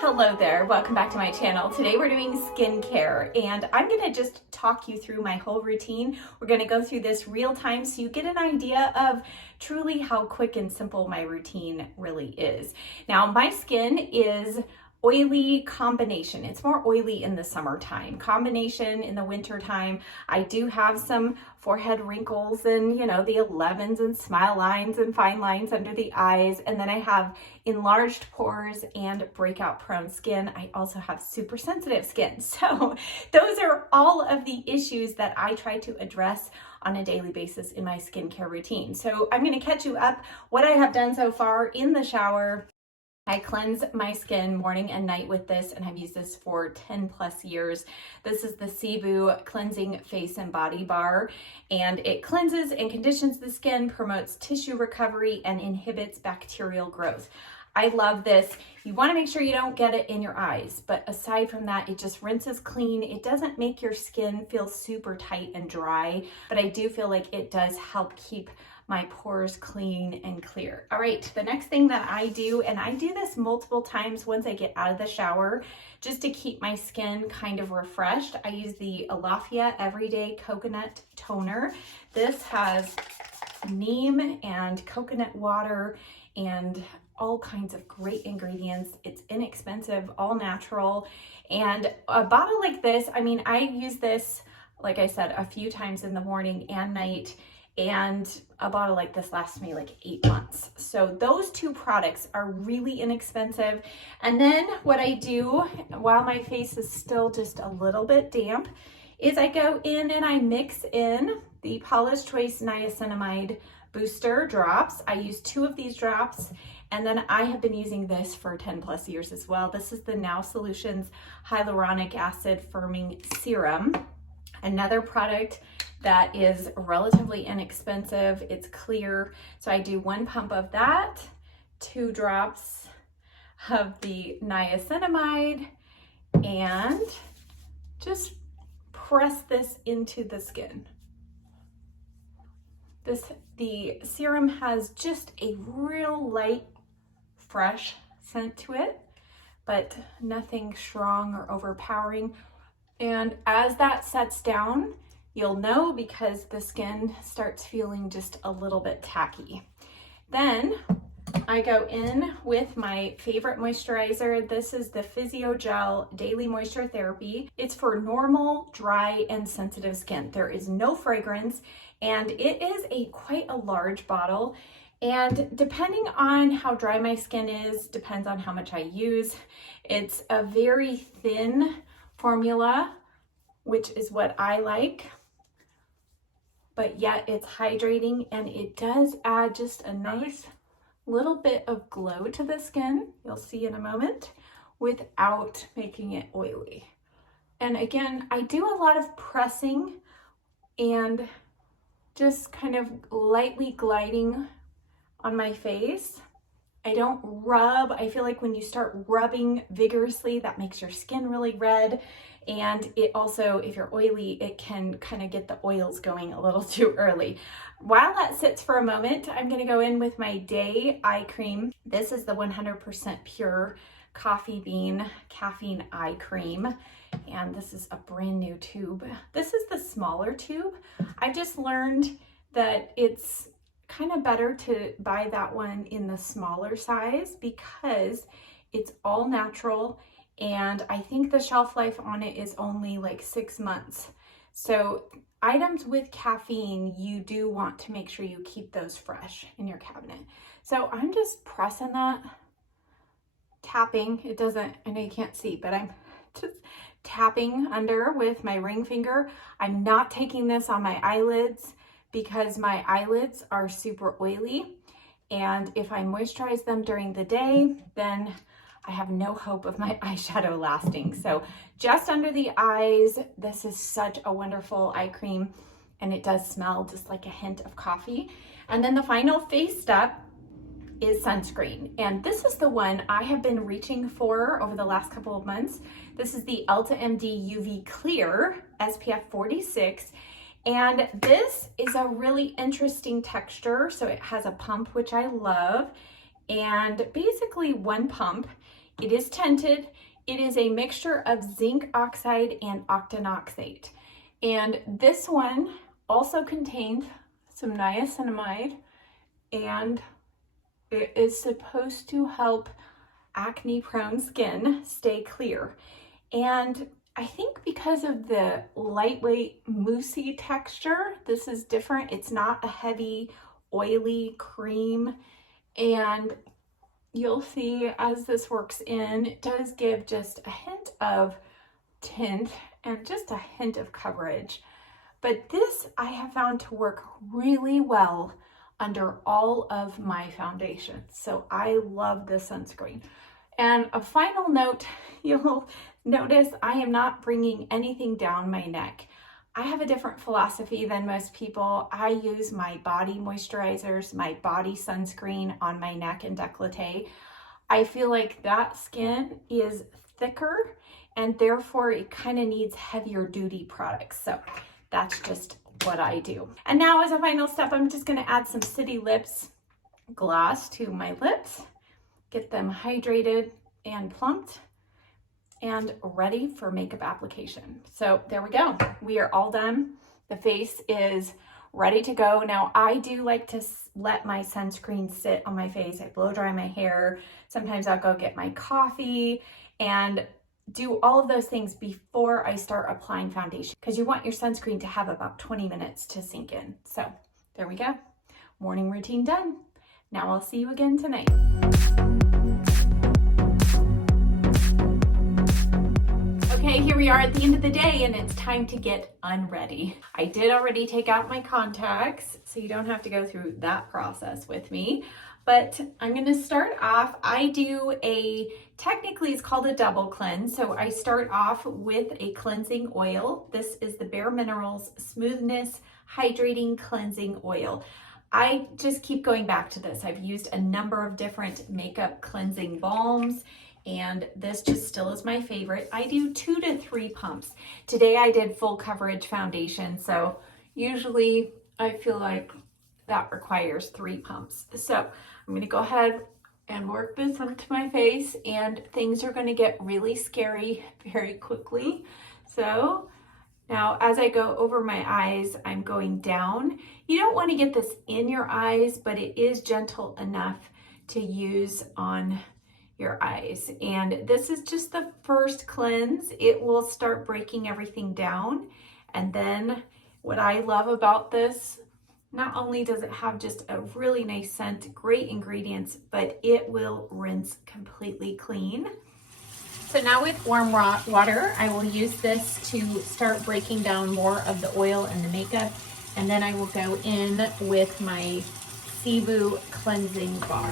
Hello there, welcome back to my channel. Today we're doing skincare and I'm gonna just talk you through my whole routine. We're gonna go through this real time so you get an idea of truly how quick and simple my routine really is. Now my skin is oily combination. It's more oily in the summertime. Combination in the winter time. I do have some forehead wrinkles and, the 11s and smile lines and fine lines under the eyes. And then I have enlarged pores and breakout prone skin. I also have super sensitive skin. So those are all of the issues that I try to address on a daily basis in my skincare routine. So I'm going to catch you up what I have done so far in the shower. I cleanse my skin morning and night with this, and I've used this for 10 plus years. This is the Cebu Cleansing Face and Body Bar, and it cleanses and conditions the skin, promotes tissue recovery, and inhibits bacterial growth. I love this. You want to make sure you don't get it in your eyes, but aside from that, it just rinses clean. It doesn't make your skin feel super tight and dry, but I do feel like it does help keep my pores clean and clear. All right, the next thing that I do, and I do this multiple times once I get out of the shower, just to keep my skin kind of refreshed, I use the Alafia Everyday Coconut Toner. This has neem and coconut water and all kinds of great ingredients. It's inexpensive, all natural. And a bottle like this, I use this, like I said, a few times in the morning and night. And a bottle like this lasts me like 8 months. So those two products are really inexpensive. And then what I do while my face is still just a little bit damp is I go in and I mix in the Paula's Choice Niacinamide Booster drops. I use 2 of these drops, and then I have been using this for 10 plus years as well. This is the Now Solutions Hyaluronic Acid Firming Serum. Another product that is relatively inexpensive. It's clear. So I do 1 pump of that, 2 drops of the niacinamide, and just press this into the skin. The serum has just a real light, fresh scent to it, but nothing strong or overpowering. And as that sets down, you'll know because the skin starts feeling just a little bit tacky. Then I go in with my favorite moisturizer. This is the Physiogel Daily Moisture Therapy. It's for normal, dry, and sensitive skin. There is no fragrance, and it is quite a large bottle. And depending on how dry my skin is, depends on how much I use. It's a very thin formula, which is what I like, but yet it's hydrating, and it does add just a nice little bit of glow to the skin, you'll see in a moment, without making it oily. And again, I do a lot of pressing and just kind of lightly gliding on my face. I don't rub. I feel like when you start rubbing vigorously, that makes your skin really red. And it also, if you're oily, it can kind of get the oils going a little too early. While that sits for a moment, I'm going to go in with my Day Eye Cream. This is the 100% pure coffee bean caffeine eye cream. And this is a brand new tube. This is the smaller tube. I just learned that it's kind of better to buy that one in the smaller size because it's all natural, and I think the shelf life on it is only like 6 months. So items with caffeine, you do want to make sure you keep those fresh in your cabinet. So I'm just pressing that, tapping. It doesn't, I know you can't see, but I'm just tapping under with my ring finger. I'm not taking this on my eyelids because my eyelids are super oily, and if I moisturize them during the day, then I have no hope of my eyeshadow lasting. So just under the eyes, this is such a wonderful eye cream, and it does smell just like a hint of coffee. And then the final face step is sunscreen, and this is the one I have been reaching for over the last couple of months. This is the Ulta MD UV Clear SPF 46. And this is a really interesting texture. So it has a pump, which I love. And basically 1 pump It is tinted. It is a mixture of zinc oxide and octinoxate. And this one also contains some niacinamide, and it is supposed to help acne-prone skin stay clear. And I think because of the lightweight, moussey texture, this is different. It's not a heavy, oily cream. And you'll see as this works in, it does give just a hint of tint and just a hint of coverage. But this I have found to work really well under all of my foundations. So I love this sunscreen. And a final note, you'll notice I am not bringing anything down my neck. I have a different philosophy than most people. I use my body moisturizers, my body sunscreen on my neck and décolleté. I feel like that skin is thicker and therefore it kind of needs heavier duty products. So that's just what I do. And now as a final step, I'm just gonna add some City Lips gloss to my lips, get them hydrated and plumped and ready for makeup application. So there we go. We are all done. The face is ready to go. Now I do like to let my sunscreen sit on my face. I blow dry my hair. Sometimes I'll go get my coffee and do all of those things before I start applying foundation, because you want your sunscreen to have about 20 minutes to sink in. So there we go. Morning routine done. Now I'll see you again tonight. Okay, here we are at the end of the day and it's time to get unready. I did already take out my contacts, so you don't have to go through that process with me. But I'm gonna start off, I do technically it's called a double cleanse. So I start off with a cleansing oil. This is the Bare Minerals Smoothness Hydrating Cleansing Oil. I just keep going back to this. I've used a number of different makeup cleansing balms, and this just still is my favorite. I do 2 to 3 pumps. Today I did full coverage foundation, so usually I feel like that requires 3 pumps. So I'm gonna go ahead and work this onto my face, and things are gonna get really scary very quickly. So now as I go over my eyes, I'm going down. You don't wanna get this in your eyes, but it is gentle enough to use on your eyes. And this is just the first cleanse. It will start breaking everything down. And then what I love about this, not only does it have just a really nice scent, great ingredients, but it will rinse completely clean. So now with warm water, I will use this to start breaking down more of the oil and the makeup. And then I will go in with my Cebu cleansing bar.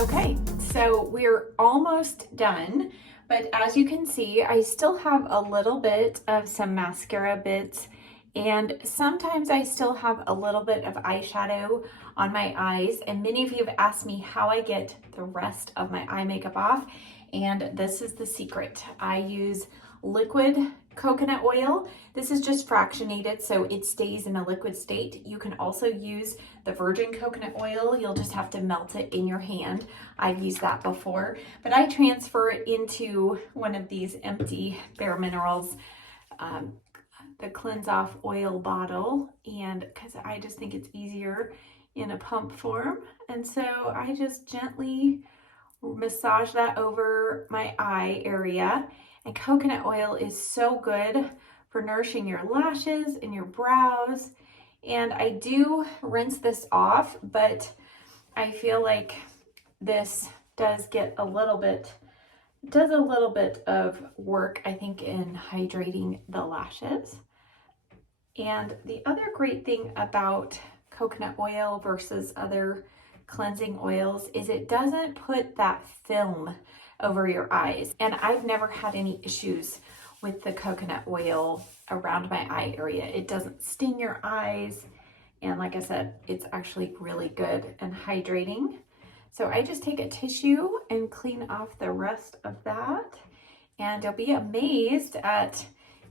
Okay, so we're almost done, but as you can see, I still have a little bit of some mascara bits, and sometimes I still have a little bit of eyeshadow on my eyes, and many of you have asked me how I get the rest of my eye makeup off, and this is the secret. I use liquid coconut oil. This is just fractionated, so it stays in a liquid state. You can also use the virgin coconut oil. You'll just have to melt it in your hand. I've used that before, but I transfer it into one of these empty Bare Minerals, the Cleanse Off oil bottle, and because I just think it's easier in a pump form. And so I just gently massage that over my eye area. And coconut oil is so good for nourishing your lashes and your brows. And I do rinse this off, but I feel like this does get a little bit, does a little bit of work, I think, in hydrating the lashes. And the other great thing about coconut oil versus other cleansing oils is it doesn't put that film over your eyes. And I've never had any issues with the coconut oil around my eye area. It doesn't sting your eyes. And like I said, it's actually really good and hydrating. So I just take a tissue and clean off the rest of that. and you'll be amazed at,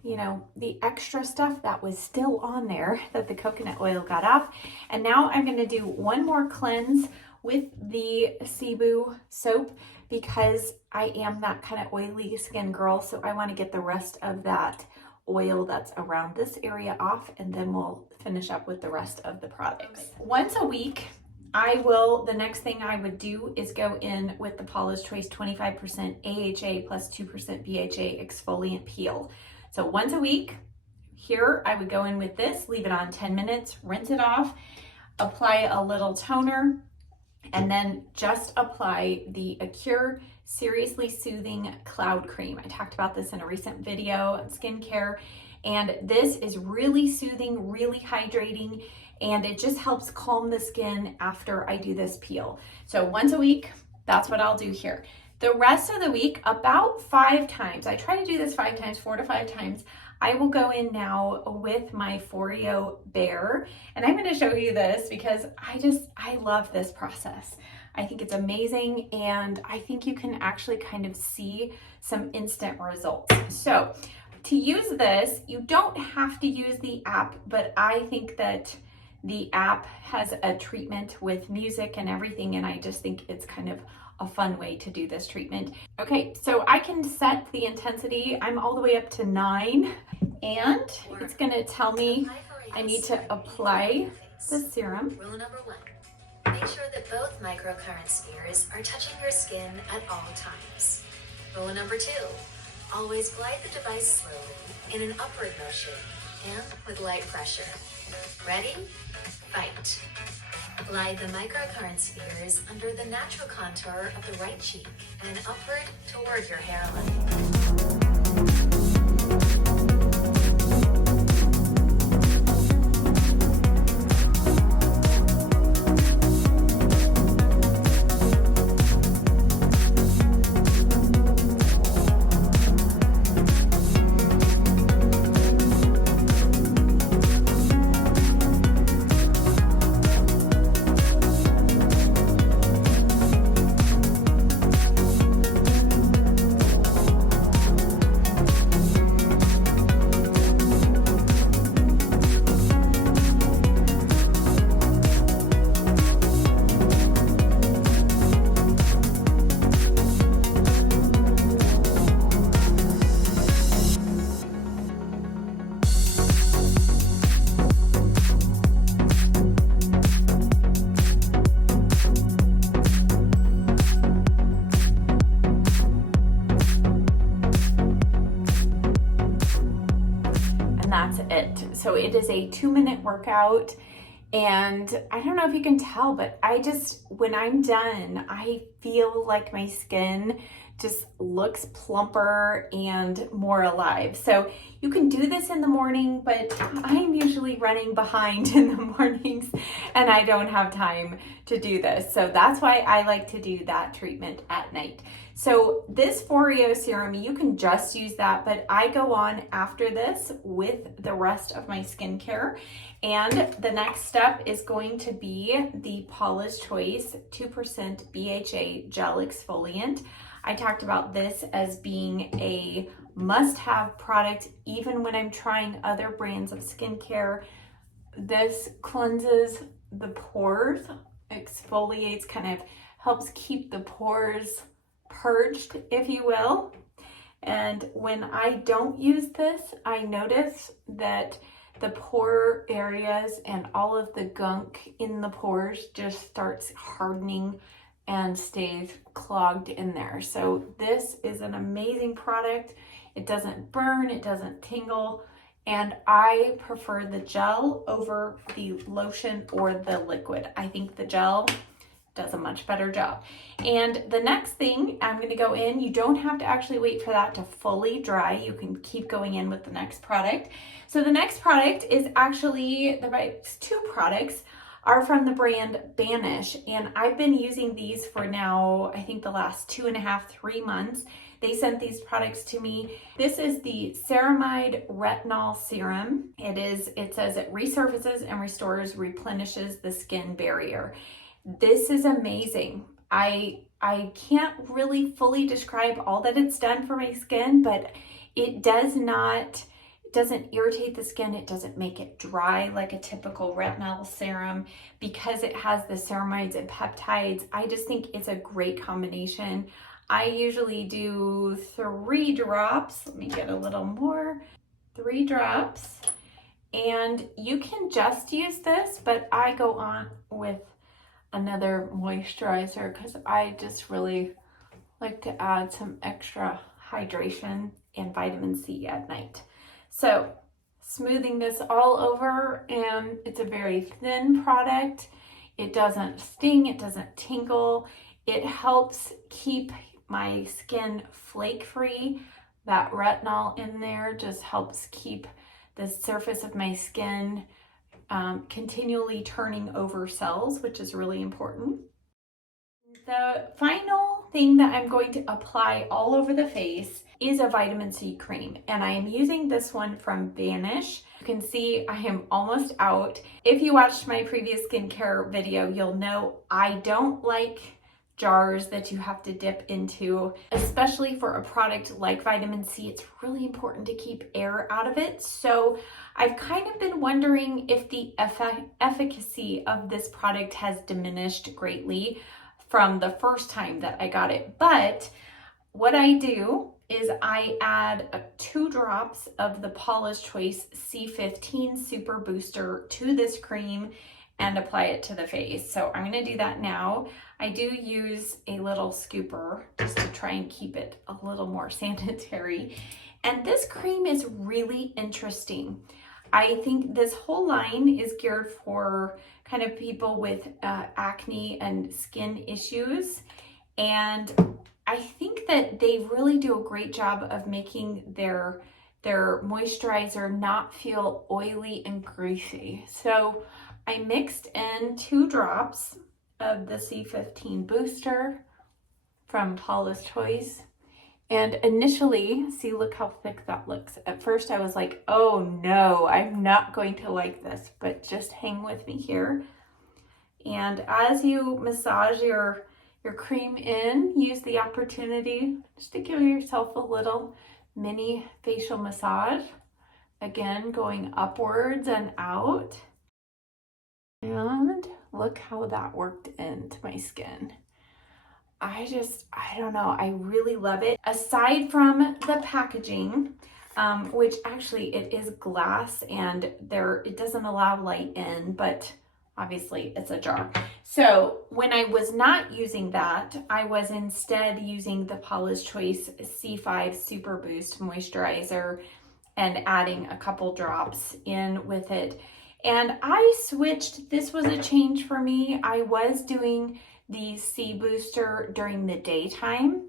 you know, the extra stuff that was still on there that the coconut oil got off. And now I'm going to do one more cleanse with the Cebu soap because I am that kind of oily skin girl. So I want to get the rest of that oil that's around this area off, and then we'll finish up with the rest of the products. Once a week, the next thing I would do is go in with the Paula's Choice 25% AHA plus 2% BHA exfoliant peel. So once a week, here I would go in with this, leave it on 10 minutes, rinse it off, apply a little toner, and then just apply the Acure Seriously Soothing Cloud Cream. I talked about this in a recent video on skincare, and this is really soothing, really hydrating, and it just helps calm the skin after I do this peel. So once a week, that's what I'll do here. The rest of the week, about 5 times, I try to do this 5 times, 4 to 5 times, I will go in now with my FOREO Bear, and I'm going to show you this because I love this process. I think it's amazing, and I think you can actually kind of see some instant results. So to use this, you don't have to use the app, but I think that the app has a treatment with music and everything, and I just think it's kind of a fun way to do this treatment. Okay, so I can set the intensity. I'm all the way up to 9, and it's gonna tell me I need to apply the serum. Rule number 1, make sure that both microcurrent spheres are touching your skin at all times. Rule number 2, always glide the device slowly in an upward motion and with light pressure. Ready? Fight. Glide the microcurrent spheres under the natural contour of the right cheek and upward toward your hairline. That's it. So it is a 2-minute workout, and I don't know if you can tell, but when I'm done, I feel like my skin just looks plumper and more alive. So you can do this in the morning, but I'm usually running behind in the mornings and I don't have time to do this. So that's why I like to do that treatment at night. So this FOREO serum, you can just use that, but I go on after this with the rest of my skincare. And the next step is going to be the Paula's Choice 2% BHA Gel Exfoliant. I talked about this as being a must-have product even when I'm trying other brands of skincare. This cleanses the pores, exfoliates, kind of helps keep the pores purged, if you will. And when I don't use this, I notice that the pore areas and all of the gunk in the pores just starts hardening and stays clogged in there. So this is an amazing product. It doesn't burn, it doesn't tingle, and I prefer the gel over the lotion or the liquid. I think the gel does a much better job. And the next thing I'm going to go in, you don't have to actually wait for that to fully dry. You can keep going in with the next product. So the next product is actually, the two products are from the brand Banish, and I've been using these for now, I think the last 2.5, 3 months. They sent these products to me. This is the Ceramide Retinol Serum. It says it resurfaces and restores, replenishes the skin barrier. This is amazing. I I can't really fully describe all that it's done for my skin, but it doesn't irritate the skin. It doesn't make it dry like a typical retinol serum because it has the ceramides and peptides. I just think it's a great combination. I usually do 3 drops. Let me get a little more. 3 drops. And you can just use this, but I go on with another moisturizer because I just really like to add some extra hydration and vitamin C at night. So smoothing this all over, and it's a very thin product. It doesn't sting, it doesn't tingle. It helps keep my skin flake free. That retinol in there just helps keep the surface of my skin continually turning over cells, which is really important. The final thing that I'm going to apply all over the face is a vitamin C cream, and I am using this one from Vanish. You can see I am almost out. If you watched my previous skincare video, you'll know I don't like jars that you have to dip into, especially for a product like vitamin C. It's really important to keep air out of it. So I've kind of been wondering if the efficacy of this product has diminished greatly from the first time that I got it. But what I do is I add 2 drops of the Paula's Choice C15 Super Booster to this cream and apply it to the face. So I'm gonna do that now. I do use a little scooper just to try and keep it a little more sanitary. And this cream is really interesting. I think this whole line is geared for kind of people with acne and skin issues. And I think that they really do a great job of making their moisturizer not feel oily and greasy. So I mixed in 2 drops of the C15 booster from Paula's Choice. And initially, see, look how thick that looks. At first I was like, oh no, I'm not going to like this, but just hang with me here. And as you massage your cream in, use the opportunity just to give yourself a little mini facial massage. Again, going upwards and out. And look how that worked into my skin. I don't know, I really love it. Aside from the packaging, which actually it is glass and it doesn't allow light in, but obviously it's a jar. So when I was not using that, I was instead using the Paula's Choice C5 Super Boost Moisturizer and adding a couple drops in with it. And I switched, this was a change for me. I was doing the C booster during the daytime,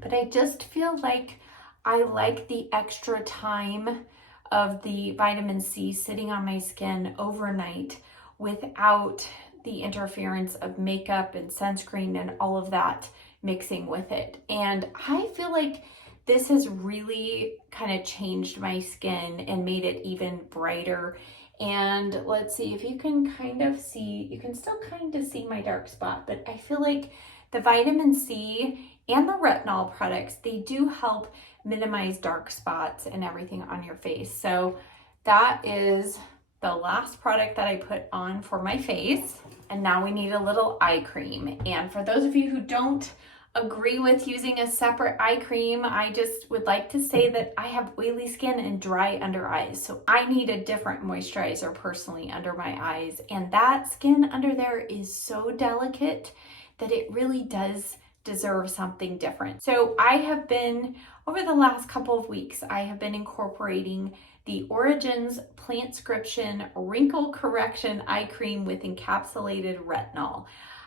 but I just feel like I like the extra time of the vitamin C sitting on my skin overnight without the interference of makeup and sunscreen and all of that mixing with it. And I feel like this has really kind of changed my skin and made it even brighter. And let's see if you can kind of see, you can still kind of see my dark spot, but I feel like the vitamin C and the retinol products, they do help minimize dark spots and everything on your face. So that is the last product that I put on for my face. And now we need a little eye cream. And for those of you who don't agree with using a separate eye cream, I just would like to say that I have oily skin and dry under eyes. So I need a different moisturizer personally under my eyes. And that skin under there is so delicate that it really does deserve something different. So I have been, over the last couple of weeks, I have been incorporating the Origins Plantscription Wrinkle Correction Eye Cream with encapsulated retinol.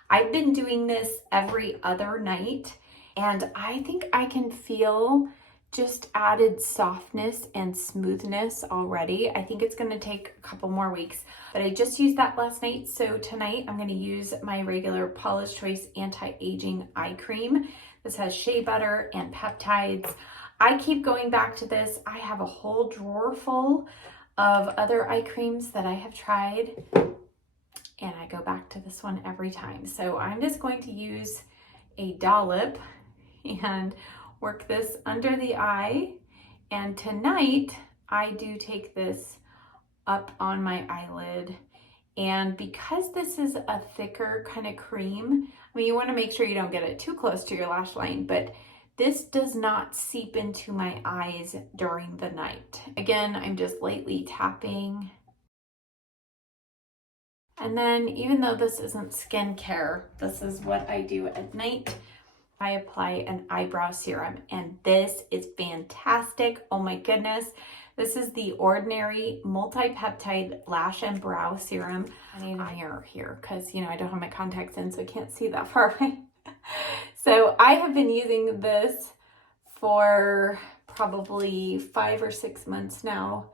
I've been doing this every other night, and I think I can feel just added softness and smoothness already. I think it's gonna take a couple more weeks, but I just used that last night. So tonight I'm gonna use my regular Paula's Choice Anti-Aging Eye Cream. This has shea butter and peptides. I keep going back to this. I have a whole drawer full of other eye creams that I have tried, and I go back to this one every time. So I'm just going to use a dollop and work this under the eye. And tonight I do take this up on my eyelid. And because this is a thicker kind of cream, I mean, you want to make sure you don't get it too close to your lash line, but this does not seep into my eyes during the night. Again, I'm just lightly tapping. And then even though this isn't skincare, this is what I do at night. I apply an eyebrow serum, and this is fantastic. Oh my goodness. This is the Ordinary Multi-Peptide Lash and Brow Serum. I need a mirror here because, you know, I don't have my contacts in, so I can't see that far away. So I have been using this for probably 5 or 6 months now,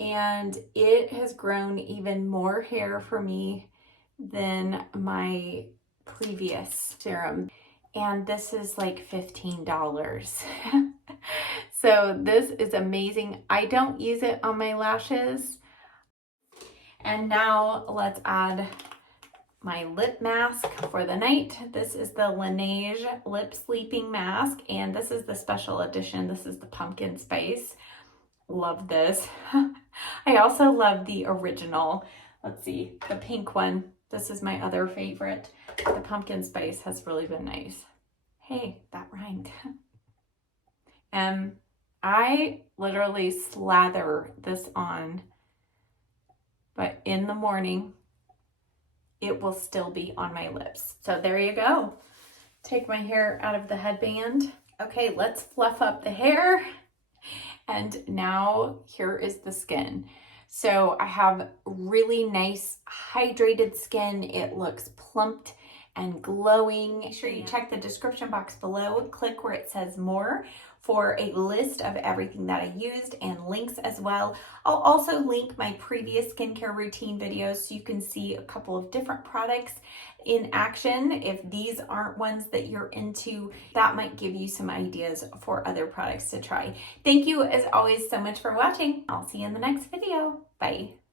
and it has grown even more hair for me than my previous serum. And this is like $15. So this is amazing. I don't use it on my lashes. And now let's add my lip mask for the night. This is the Laneige Lip Sleeping Mask, and this is the special edition. This is the pumpkin spice. Love this. I also love the original. Let's see, the pink one. This is my other favorite. The pumpkin spice has really been nice. Hey, that rhymed. I literally slather this on, but in the morning, it will still be on my lips. So there you go. Take my hair out of the headband. Okay, let's fluff up the hair. And now here is the skin. So I have really nice hydrated skin. It looks plumped and glowing. Make sure you check the description box below. Click where it says more for a list of everything that I used and links as well. I'll also link my previous skincare routine videos so you can see a couple of different products in action. If these aren't ones that you're into, that might give you some ideas for other products to try. Thank you as always so much for watching. I'll see you in the next video. Bye.